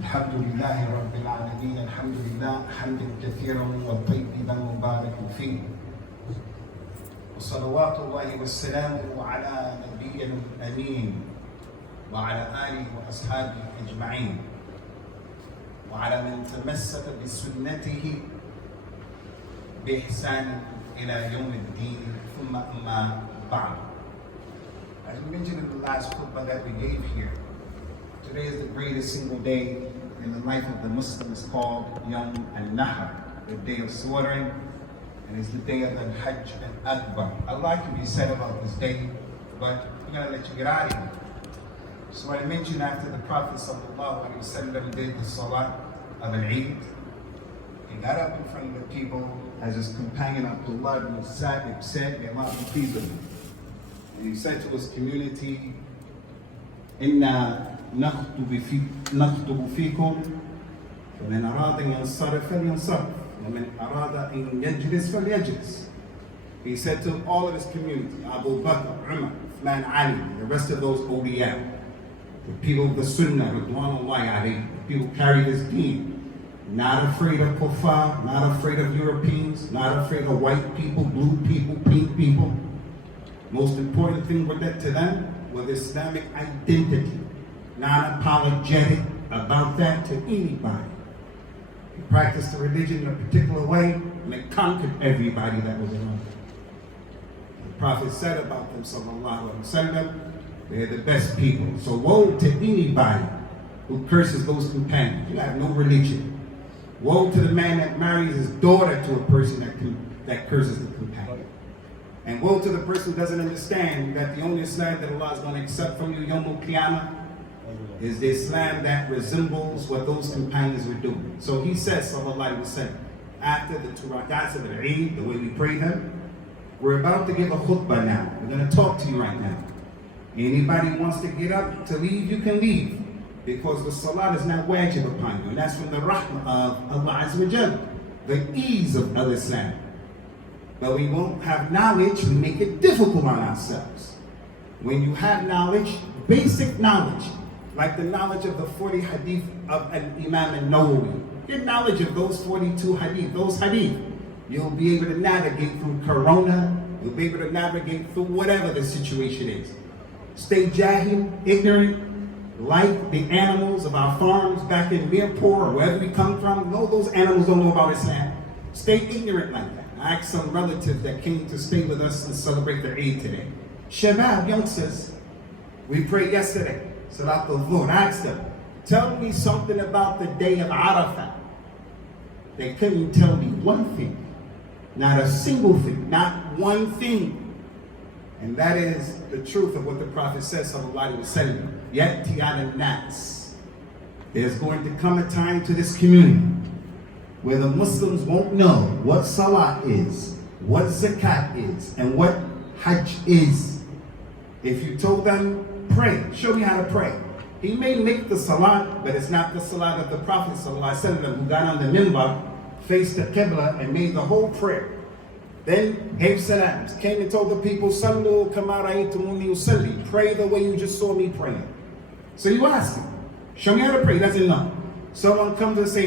الحمد لله رب العالمين الحمد لله حمدا كثيرا وطيبا مباركا فيه وصلوات الله وسلامه على نبينا الأمين وعلى آله وأصحابه أجمعين وعلى من تمسك بسنته بإحسان إلى يوم الدين ثم أما بعد. As we mentioned in the last khutbah that we gave here, today is the greatest single day in the life of the Muslims called Yawm al-Nahr, the day of slaughtering, and it's the day of the Hajj and Akbar. A lot can be said about this day, but we're going to let you get out of here. So I mentioned after the Prophet ﷺ did the Salat of al-Eid, he got up in front of the people as his companion Abdullah ibn Sa'ib said, may Allah be pleased with him. And he said to his community, إِنَّا نخطب فيكم فمن أراد أن ينصرف فلينصرف ومن أراد أن يجلس فليجلس. He said to all of his community, Abu Bakr, Umar, Uthman, Ali, the rest of those awliya, the people of the Sunnah, Ridwanullahi alayhi, the people who carry this deen, not afraid of kuffar, not afraid of Europeans, not afraid of white people, blue people, pink people. Most important thing with that to them was Islamic identity. Not apologetic about that to anybody. He practiced the religion in a particular way and it conquered everybody that was around. The Prophet said about them, sallallahu alaihi wasallam, they're the best people. So woe to anybody who curses those companions. You have no religion. Woe to the man that marries his daughter to a person that curses the companion. And woe to the person who doesn't understand that the only Islam that Allah is going to accept from you, Yawm al-Qiyamah, is the Islam that resembles what those companions were doing. So he says, sallallahu alaihi wasallam, after the two rakats of al-Eid, the way we prayed him, we're about to give a khutbah now. We're going to talk to you right now. Anybody wants to get up to leave, you can leave. Because the salat is not wajib upon you. And that's from the rahmah of Allah Azza wa Jal, the ease of al-Islam. But we won't have knowledge, we make it difficult on ourselves. When you have knowledge, basic knowledge, like the knowledge of the 40 hadith of Imam al-Nawawi, get knowledge of those 42 hadith, those hadith, you'll be able to navigate through corona, you'll be able to navigate through whatever the situation is. Stay jahil, ignorant, like the animals of our farms back in Mirpur or wherever we come from. No, those animals don't know about Islam. Stay ignorant like that. I asked some relatives that came to stay with us and celebrate the Eid today. Shabab, youngsters, we prayed yesterday. Salat al-Dhuhr. I asked them, tell me something about the day of Arafah. They couldn't tell me one thing. Not a single thing. Not one thing. And that is the truth of what the Prophet says, sallallahu alaihi wasallam. Ya'ti ala nas. There's going to come a time to this community where the Muslims won't know what salat is, what zakat is, and what hajj is. If you told them, pray, show me how to pray. He may make the salat, but it's not the salat of the Prophet sallallahu alaihi wasallam, who got on the minbar, faced the qibla, and made the whole prayer. Then gave salams, came and told the people, Sallu kama ra'aytumuni usalli, pray the way you just saw me praying. So you ask him, show me how to pray, he doesn't know. Someone comes and say,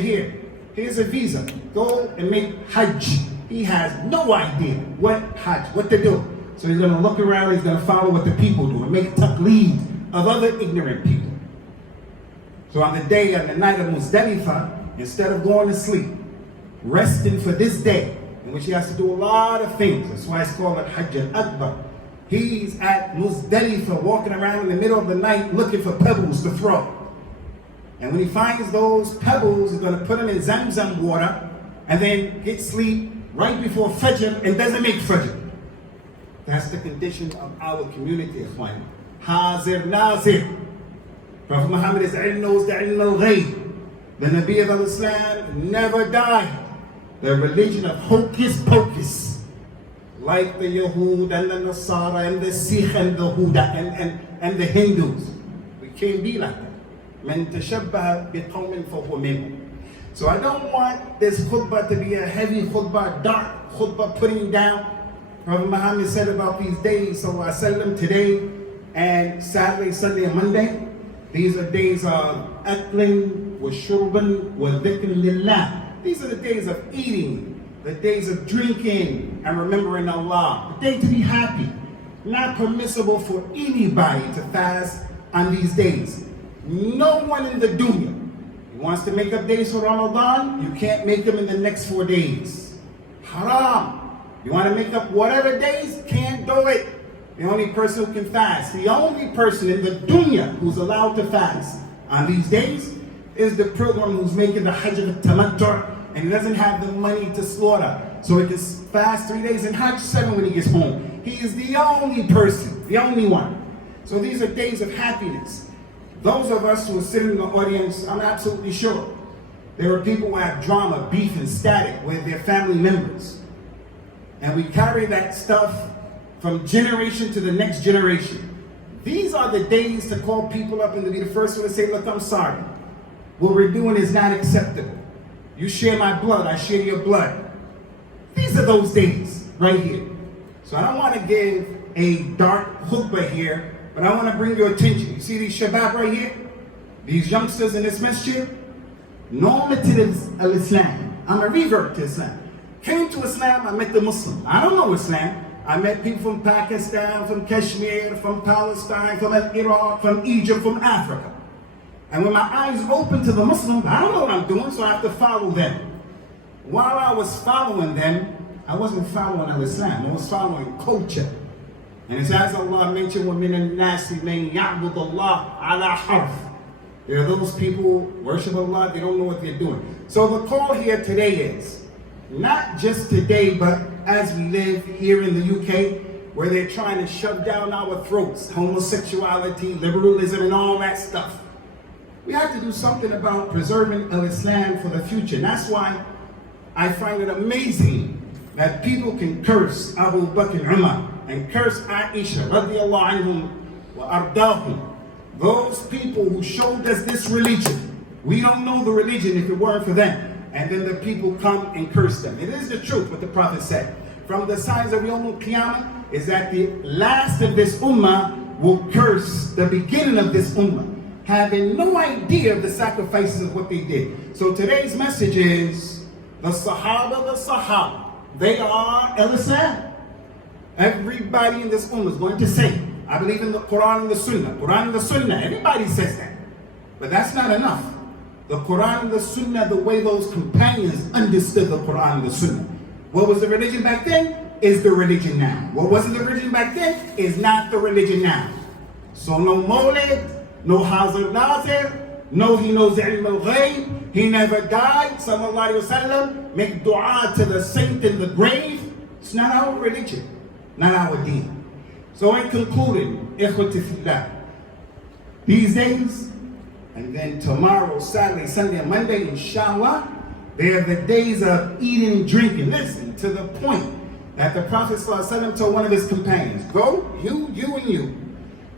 here's a visa, go and make hajj. He has no idea what hajj, what to do. So he's gonna look around, he's gonna follow what the people do and make taqleed of other ignorant people. So on the day, on the night of Muzdalifah, instead of going to sleep, resting for this day, in which he has to do a lot of things. That's why it's called Hajj al-Akbar. He's at Muzdalifah walking around in the middle of the night looking for pebbles to throw. And when he finds those pebbles, he's going to put them in Zamzam water and then get sleep right before Fajr and doesn't make Fajr. That's the condition of our community, Ikhwan. Hazir Nazir. Prophet Muhammad is knows the ilm al-ghayb. The Nabi of Islam never died. The religion of hocus pocus, like the Yahud and the Nasara and the Sikh and the Huda and the Hindus. We can't be like that. Man tashabbaha biqawmin fahuwa minhum. So I don't want this khutbah to be a heavy khutbah, dark khutbah, putting down. Prophet Muhammad said about these days, sallallahu alaihi wasallam, today and Saturday, Sunday, and Monday, these are days of aklin وَشُرْبًا وَذِكْرٍ لِلَّهِ. These are the days of eating, the days of drinking and remembering Allah. The day to be happy. Not permissible for anybody to fast on these days. No one in the dunya who wants to make up days for Ramadan, you can't make them in the next 4 days. Haram. You want to make up whatever days, can't do it. The only person who can fast, the only person in the dunya who's allowed to fast on these days is the pilgrim who's making the Hajj of Tamattu and he doesn't have the money to slaughter. So he can fast 3 days and Hajj 7 when he gets home. He is the only person, the only one. So these are days of happiness. Those of us who are sitting in the audience, I'm absolutely sure there are people who have drama, beef, and static with their family members. And we carry that stuff from generation to the next generation. These are the days to call people up and to be the first one to say, look, I'm sorry. What we're doing is not acceptable. You share my blood, I share your blood. These are those days right here. So I don't want to give a dark khutbah here, but I want to bring your attention. You see these shabab right here? These youngsters in this masjid? Normatives of Islam. I'm a revert to Islam. Came to Islam, I met the Muslim. I don't know Islam. I met people from Pakistan, from Kashmir, from Palestine, from Iraq, from Egypt, from Africa. And when my eyes opened to the Muslims, I don't know what I'm doing, so I have to follow them. While I was following them, I wasn't following Islam, I was following culture. And it's as Allah mentioned, وَمِنَ النَّاسِ مَنْ يَعْبُدُ اللَّهَ عَلَى حَرْفٍ. There are those people who worship Allah, they don't know what they're doing. So the call here today is, not just today, but as we live here in the UK, where they're trying to shove down our throats, homosexuality, liberalism, and all that stuff. We have to do something about preserving Islam for the future. And that's why I find it amazing that people can curse Abu Bakr and Umar and curse Aisha, radiallahu anhum wa ardahum. Those people who showed us this religion. We don't know the religion if it weren't for them. And then the people come and curse them. It is the truth what the Prophet said. From the signs of Yawm al-Qiyamah is that the last of this ummah will curse the beginning of this ummah, having no idea of the sacrifices of what they did. So today's message is the Sahaba. They are Islam. Everybody in this ummah is going to say, I believe in the Quran and the Sunnah. Quran and the Sunnah. Everybody says that. But that's not enough. The Quran and the Sunnah, the way those companions understood the Quran and the Sunnah. What was the religion back then is the religion now. What wasn't the religion back then is not the religion now. So no Mawlid, no Hazar Nazir, no he knows ilm al-ghayb, he never died, sallallahu alayhi wa sallam, make dua to the saint in the grave. It's not our religion, not our deen. So in concluding, ikhwati fillah, these days, and then tomorrow, Saturday, Sunday, and Monday, inshallah, they are the days of eating and drinking. Listen, to the point that the Prophet ﷺ told one of his companions, go, you and you,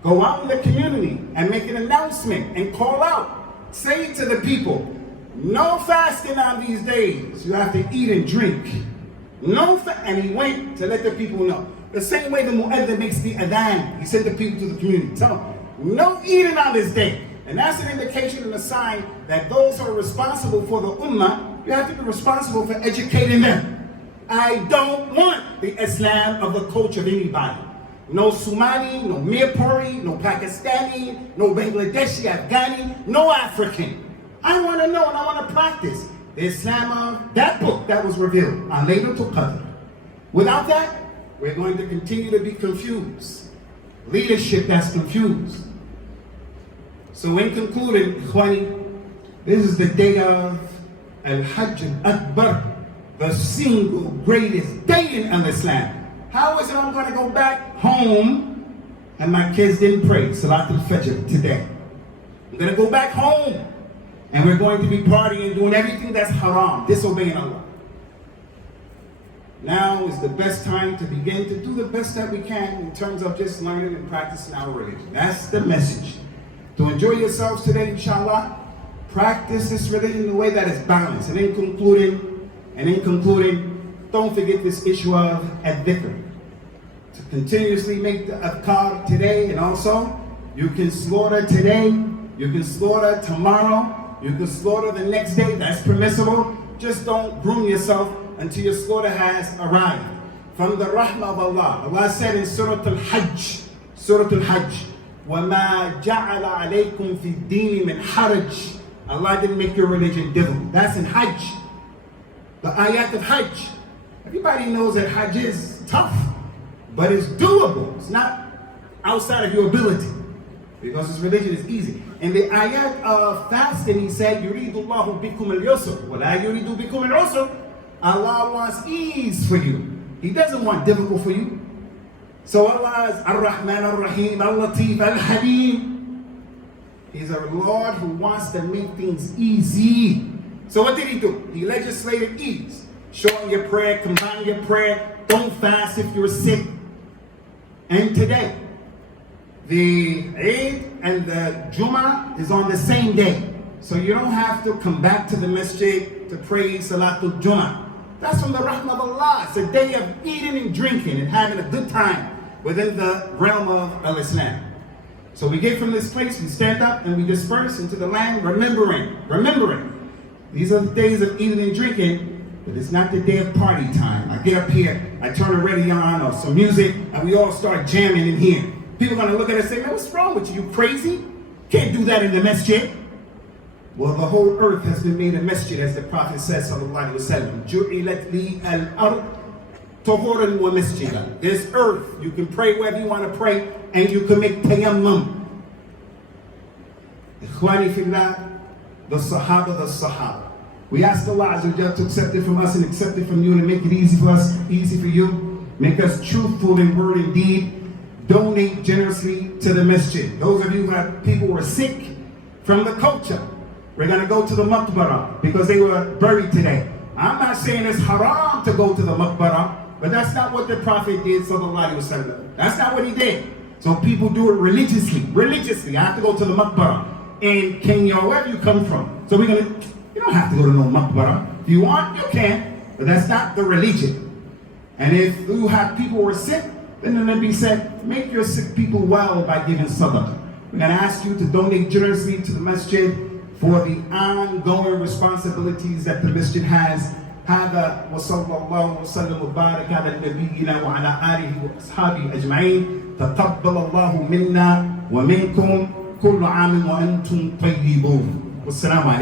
go out in the community and make an announcement and call out. Say to the people, no fasting on these days. You have to eat and drink. And he went to let the people know. The same way the mu'adhin makes the adhan, he sent the people to the community. Tell them, no eating on this day. And that's an indication and a sign that those who are responsible for the ummah, you have to be responsible for educating them. I don't want the Islam of the culture of anybody. No Somali, no Mirpuri, no Pakistani, no Bangladeshi, Afghani, no African. I want to know and I want to practice the Islam of that book that was revealed on Laylatul Qadr. Without that, we're going to continue to be confused. Leadership that's confused. So in concluding, Ikhwani, this is the day of Al-Hajj al-Akbar, the single greatest day in Islam. How is it I'm going to go back home and my kids didn't pray Salat al-Fajr today? I'm going to go back home and we're going to be partying, doing everything that's haram, disobeying Allah. Now is the best time to begin to do the best that we can in terms of just learning and practicing our religion. That's the message. To enjoy yourselves today, inshallah, practice this religion in a way that is balanced. And in concluding, don't forget this issue of Ad-Dhikr. To continuously make the adhkar today, and also you can slaughter today, you can slaughter tomorrow, you can slaughter the next day, that's permissible. Just don't groom yourself until your slaughter has arrived. From the rahmah of Allah, Allah said in Surah Al-Hajj, وَمَا جَعَلَ عَلَيْكُمْ فِي الدِّينِ مِنْ حَرَجٍ. Allah didn't make your religion difficult. That's in Hajj. The ayat of Hajj. Everybody knows that Hajj is tough, but it's doable. It's not outside of your ability, because His religion is easy. In the ayat of fasting, He said, يُرِيدُ اللَّهُ بِكُمُ الْيُسْرَ وَلَا يُرِيدُ بِكُمُ الْعُسْرَ. Allah wants ease for you. He doesn't want difficult for you. So Allah is Ar-Rahman Ar-Rahim, Al-Latif, Al-Halim. He's a Lord who wants to make things easy. So what did He do? He legislated ease. Shorten your prayer, combine your prayer. Don't fast if you're sick. And today, the Eid and the Jummah is on the same day. So you don't have to come back to the masjid to pray Salatul Jummah. That's from the rahmah of Allah. It's a day of eating and drinking and having a good time within the realm of Al-Islam. So we get from this place, we stand up and we disperse into the land remembering. These are the days of eating and drinking, but it's not the day of party time. I get up here, I turn the radio on or some music, and we all start jamming in here. People are going to look at us and say, man, what's wrong with you? You crazy? Can't do that in the masjid. Well, the whole earth has been made a masjid, as the Prophet says, sallallahu alaihi wasallam. Ju'ilat li al-ard tahuran wa masjidan. This earth, you can pray wherever you want to pray, and you can make tayammum. Ikhwani fillah, the Sahaba. We ask Allah Azza wa Jalla to accept it from us and accept it from you, and make it easy for us, easy for you. Make us truthful in word and deed. Donate generously to the masjid. Those of you who have people who are sick from the culture, we're going to go to the maqbarah because they were buried today. I'm not saying it's haram to go to the maqbarah, but that's not what the Prophet did, sallallahu alaihi wasallam. That's not what he did. So people do it religiously. I have to go to the maqbarah in Kenya, wherever you come from. So you don't have to go to no maqbarah. If you want, you can, but that's not the religion. And if you have people who are sick, then the Nabi said, make your sick people well by giving sadaqah. We're going to ask you to donate generously to the masjid for the ongoing responsibilities that the masjid has. هذا وصلى الله وسلم وبارك على نبينا وعلى آله وأصحابه أجمعين. تقبل الله منا ومنكم كل عام وأنتم طيبون. والسلام عليكم.